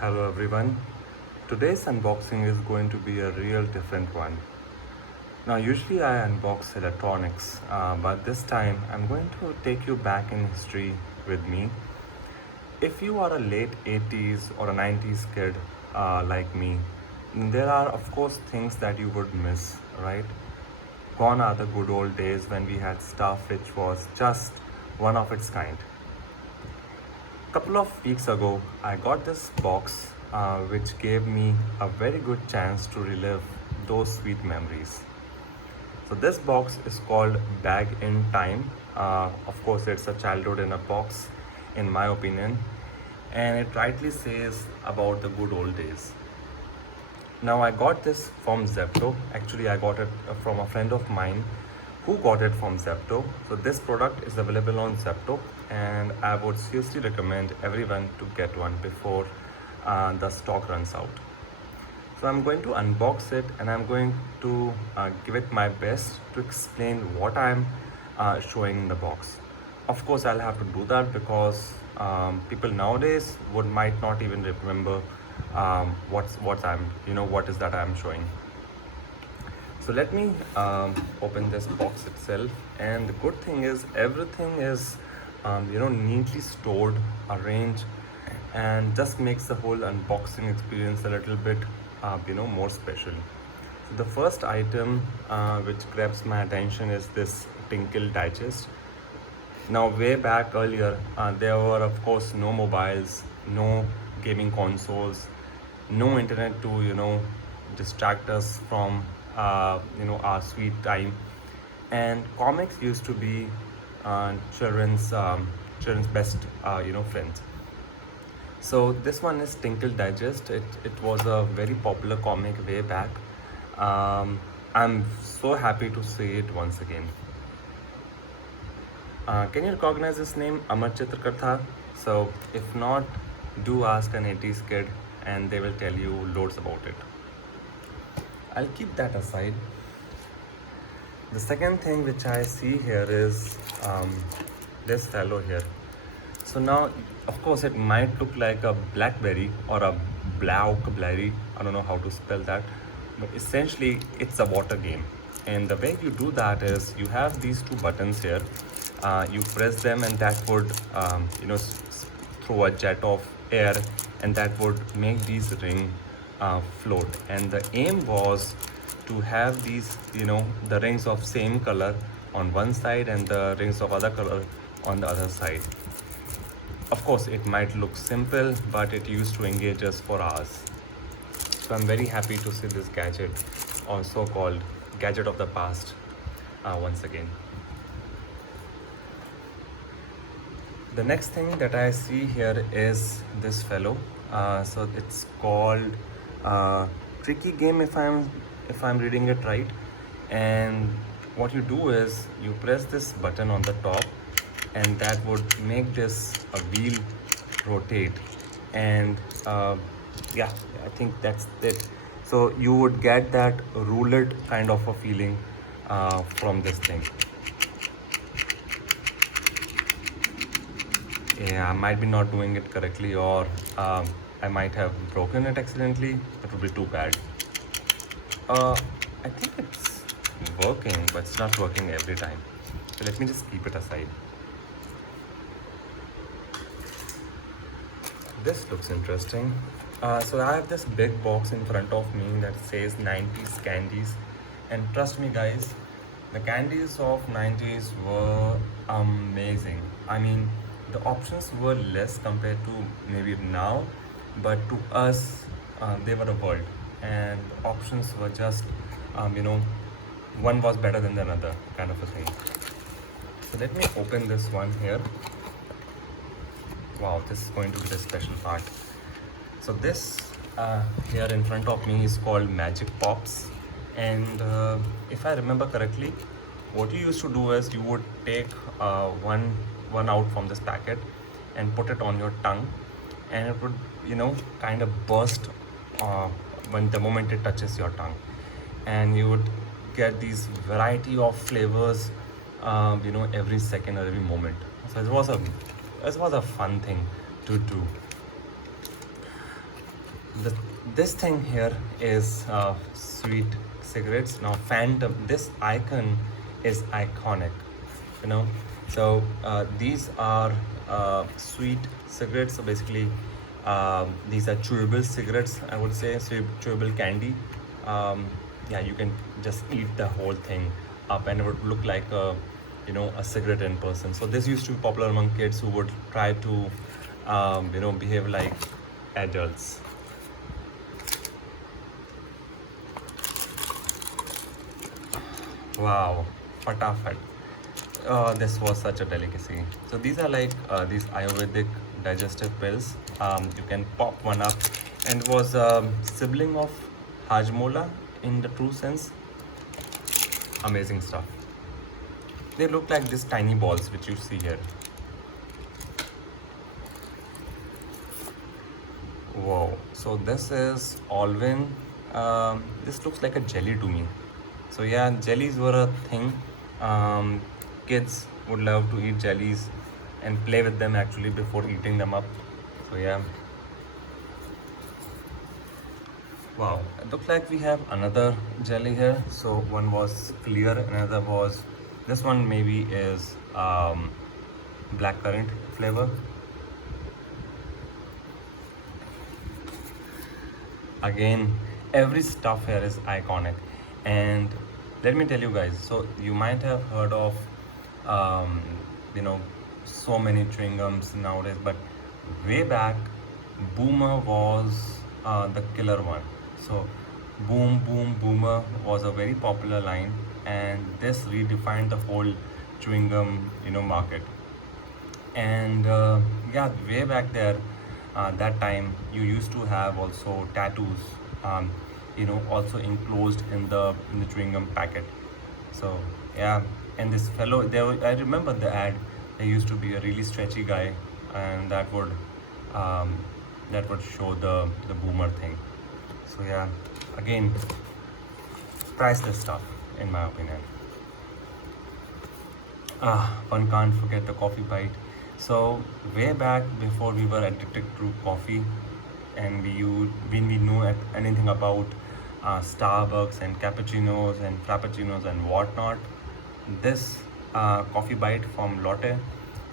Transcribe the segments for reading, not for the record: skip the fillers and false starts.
Hello everyone. Today's unboxing is going to be a real different one. Now usually I unbox electronics, but this time I'm going to take you back in history with me. If you are a late 80s or a 90s kid like me, there are of course things that you would miss, right? Gone are the good old days when we had stuff which was just one of its kind. Couple of weeks ago, I got this box which gave me a very good chance to relive those sweet memories. So this box is called Bag in Time. Of course, it's a childhood in a box, in my opinion, and it rightly says about the good old days. Now I got this from Zepto. Actually, I got it from a friend of mine who got it from Zepto. So this product is available on Zepto, and I would seriously recommend everyone to get one before the stock runs out. So I'm going to unbox it and I'm going to give it my best to explain what I'm showing in the box. Of course, I'll have to do that because people nowadays might not even remember what is that I'm showing. So let me open this box itself, and the good thing is everything is neatly stored, arranged, and just makes the whole unboxing experience a little bit more special. So the first item which grabs my attention is this TINKLE digest. Now way back earlier there were of course no mobiles, no gaming consoles, no internet to distract us from our sweet time, and comics used to be children's best friends. So this one is Tinkle Digest. It was a very popular comic way back. I'm so happy to see it once again. Can you recognize this name, Amar KATHA? So if not, do ask an 80s kid and they will tell you loads about it. I'll keep that aside. The second thing which I see here is this fellow here. So now, of course, it might look like a blackberry or a blackberry. I don't know how to spell that, but essentially it's a water game. And the way you do that is you have these two buttons here. You press them, and that would throw a jet of air, and that would make these ring float. And the aim was to have these the rings of same color on one side and the rings of other color on the other side. Of course, it might look simple, but it used to engage us for hours. So I'm very happy to see this gadget, or so-called gadget of the past, once again. The next thing that I see here is this fellow. So it's called Tricky Game, if I'm reading it right. And what you do is you press this button on the top, and that would make this a wheel rotate. And yeah, I think that's it. So you would get that roulette kind of a feeling from this thing. Yeah, I might be not doing it correctly, or I might have broken it accidentally. That would be too bad. I think it's working, but it's not working every time. So let me just keep it aside. This looks interesting. So I have this big box in front of me that says 90s candies, and trust me guys, the candies of 90s were amazing. I mean, the options were less compared to maybe now, but to us they were a world, and options were just one was better than the other kind of a thing. So let me open this one here. Wow, this is going to be the special part. So this here in front of me is called Magic Pops, and if I remember correctly, what you used to do is you would take one out from this packet and put it on your tongue, and it would kind of burst when the moment it touches your tongue, and you would get these variety of flavors every second or every moment. So it was a fun thing to do. the, this thing here is sweet cigarettes. Now Phantom, this icon is iconic, you know. So these are sweet cigarettes. So basically these are chewable cigarettes, I would say. So chewable candy. Yeah, you can just eat the whole thing up and it would look like a, you know, a cigarette in person. So this used to be popular among kids who would try to you know, behave like adults. Wow, Fatafat. This was such a delicacy. So these are like these ayurvedic digestive pills. You can pop one up, and it was sibling of Hajmola in the true sense. Amazing stuff. They look like these tiny balls which you see here. Wow. So this is Allwin. This looks like a jelly to me. So yeah, jellies were a thing. Kids would love to eat jellies and play with them actually before eating them up. So yeah. Wow, it looks like we have another jelly here. So one was clear, another was, this one maybe is blackcurrant flavor. Again, every stuff here is iconic. And let me tell you guys, so you might have heard of you know, so many chewing gums nowadays, but way back Boomer was the killer one. So boom boom boomer was a very popular line, and this redefined the whole chewing gum, you know, market. And yeah, way back there, that time you used to have also tattoos, you know, also enclosed in the chewing gum packet. So yeah, and this fellow there, I remember the ad. There used to be a really stretchy guy, and um, that would show the boomer thing. So yeah, again, priceless stuff in my opinion. One can't forget the coffee bite. So way back before we were addicted to coffee, and when we knew anything about Starbucks and cappuccinos and frappuccinos and whatnot, this coffee bite from Lotte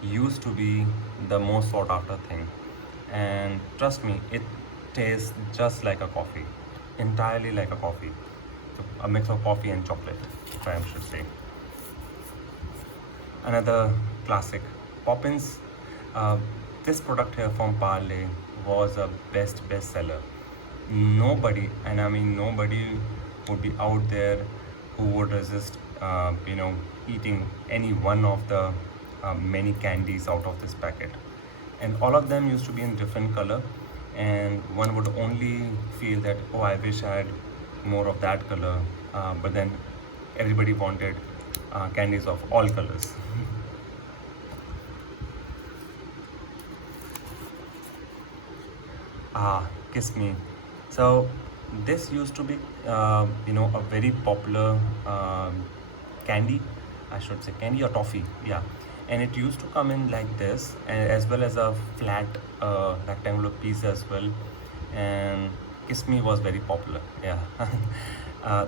used to be the most sought after thing. And trust me, it tastes just like a coffee, entirely like a coffee. So a mix of coffee and chocolate, if I should say. Another classic, Poppins. This product here from Parle was a bestseller. Nobody, and I mean nobody, would be out there who would resist, you know, eating any one of the many candies out of this packet. And all of them used to be in different color, and one would only feel that, oh, I wish I had more of that color, but then everybody wanted candies of all colors. Kismi. So this used to be, you know, a very popular candy, I should say, candy or toffee, yeah. And it used to come in like this, as well as a flat rectangular piece as well. And Kismi was very popular, yeah.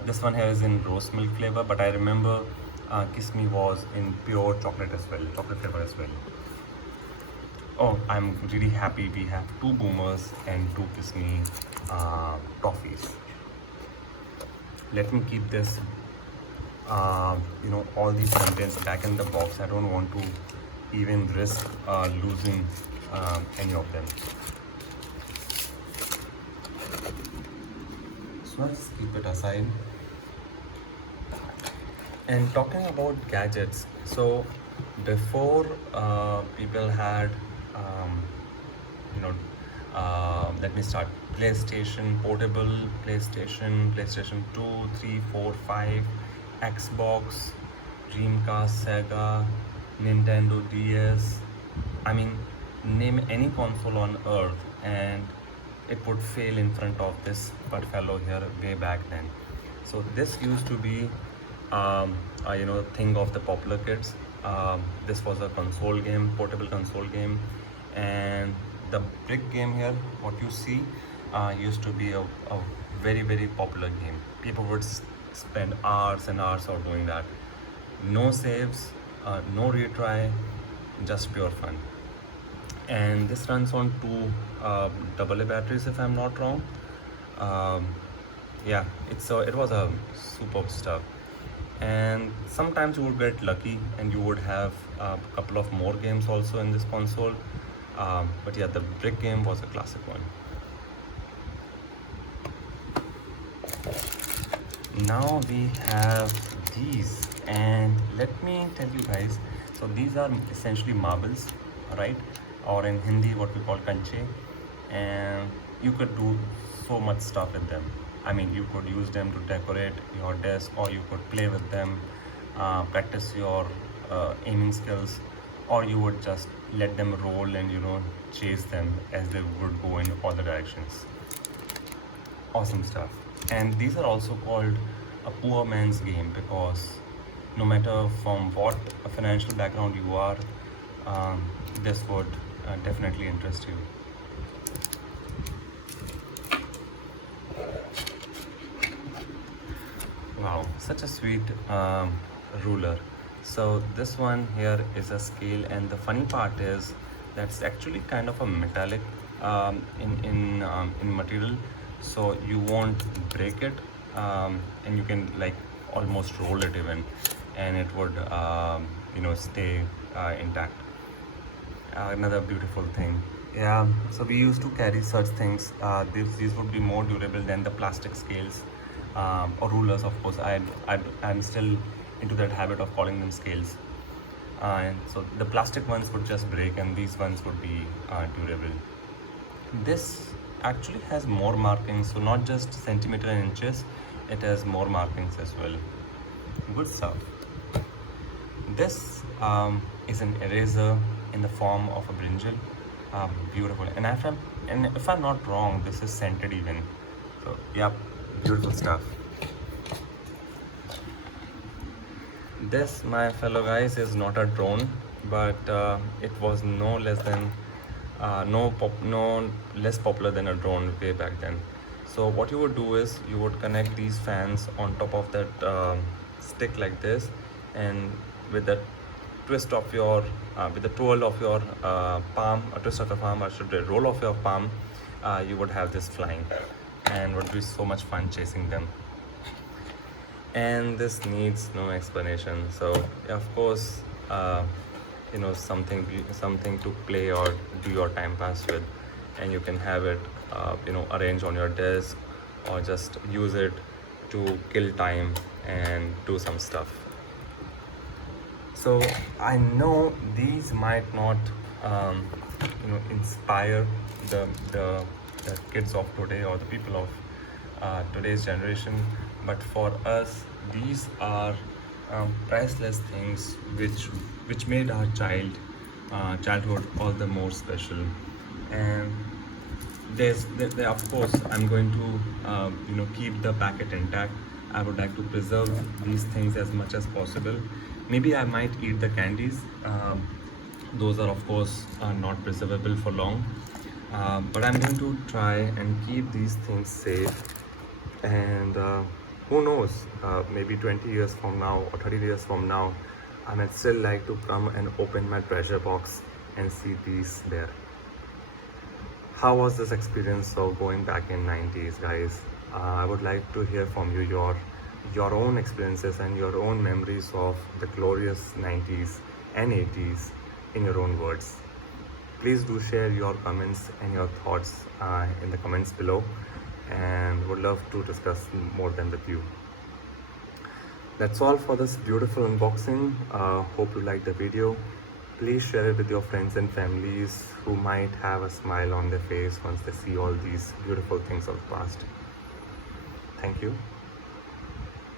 This one here is in Rosemilk flavor, but I remember Kismi was in pure chocolate as well, chocolate flavor as well. Oh, I'm really happy we have two boomers and two Kismi toffees. Let me keep this, you know, all these contents back in the box. I don't want to even risk losing any of them. So let's keep it aside. And talking about gadgets, so before people had, you know, let me start. PlayStation, portable PlayStation 2, 3, 4, 5, Xbox, Dreamcast, Sega, Nintendo DS. I mean, name any console on earth and it would fail in front of this but fellow here way back then. So this used to be, you know, thing of the popular kids. This was a console game, portable console game, and the big game here, what you see, used to be a very, very popular game. People would spend hours and hours of doing that. No saves, no retry, just pure fun. And this runs on two AA batteries, if I'm not wrong. Um, yeah, it was a superb stuff. And sometimes you would get lucky and you would have a couple of more games also in this console. But yeah, the brick game was a classic one. Now we have these, and let me tell you guys, so these are essentially marbles, right? Or in Hindi what we call kanche, and you could do so much stuff with them. I mean, you could use them to decorate your desk, or you could play with them, practice your aiming skills, or you would just let them roll and chase them as they would go in all the directions. Awesome stuff. And these are also called a poor man's game, because no matter from what financial background you are, this would definitely interest you. Wow, such a sweet ruler. So this one here is a scale, and the funny part is that's actually kind of a metallic in material, so you won't break it, and you can like almost roll it even, and it would stay intact. Another beautiful thing. Yeah, so we used to carry such things. These would be more durable than the plastic scales or rulers, of course. I'm still into that habit of calling them scales. And so the plastic ones would just break, and these ones would be durable. This actually has more markings, so not just centimeter and inches, it has more markings as well. Good stuff. This is an eraser in the form of a brinjal. Beautiful. And if I'm not wrong, this is scented even. So yeah, beautiful stuff. This, my fellow guys, is not a drone, but it was no less than no less popular than a drone way back then. So what you would do is you would connect these fans on top of that stick like this, and with the twist of your with the twirl of your palm, a twist of your palm, I should roll of your palm, you would have this flying, and would be so much fun chasing them. And this needs no explanation. So of course, something to play or do your time pass with, and you can have it arrange on your desk, or just use it to kill time and do some stuff. So I know these might not inspire the kids of today, or the people of today's generation, but for us these are priceless things which made our childhood all the more special. And there of course I'm going to keep the packet intact. I would like to preserve these things as much as possible. Maybe I might eat the candies. Those are of course not preservable for long, but I'm going to try and keep these things safe. And who knows, maybe 20 years from now or 30 years from now, I might still like to come and open my treasure box and see these there. How was this experience of going back in 90s, guys? I would like to hear from you your own experiences and your own memories of the glorious 90s and 80s in your own words. Please do share your comments and your thoughts in the comments below, and would love to discuss more than with you. That's all for this beautiful unboxing. Hope you liked the video. Please share it with your friends and families who might have a smile on their face once they see all these beautiful things of the past. Thank you.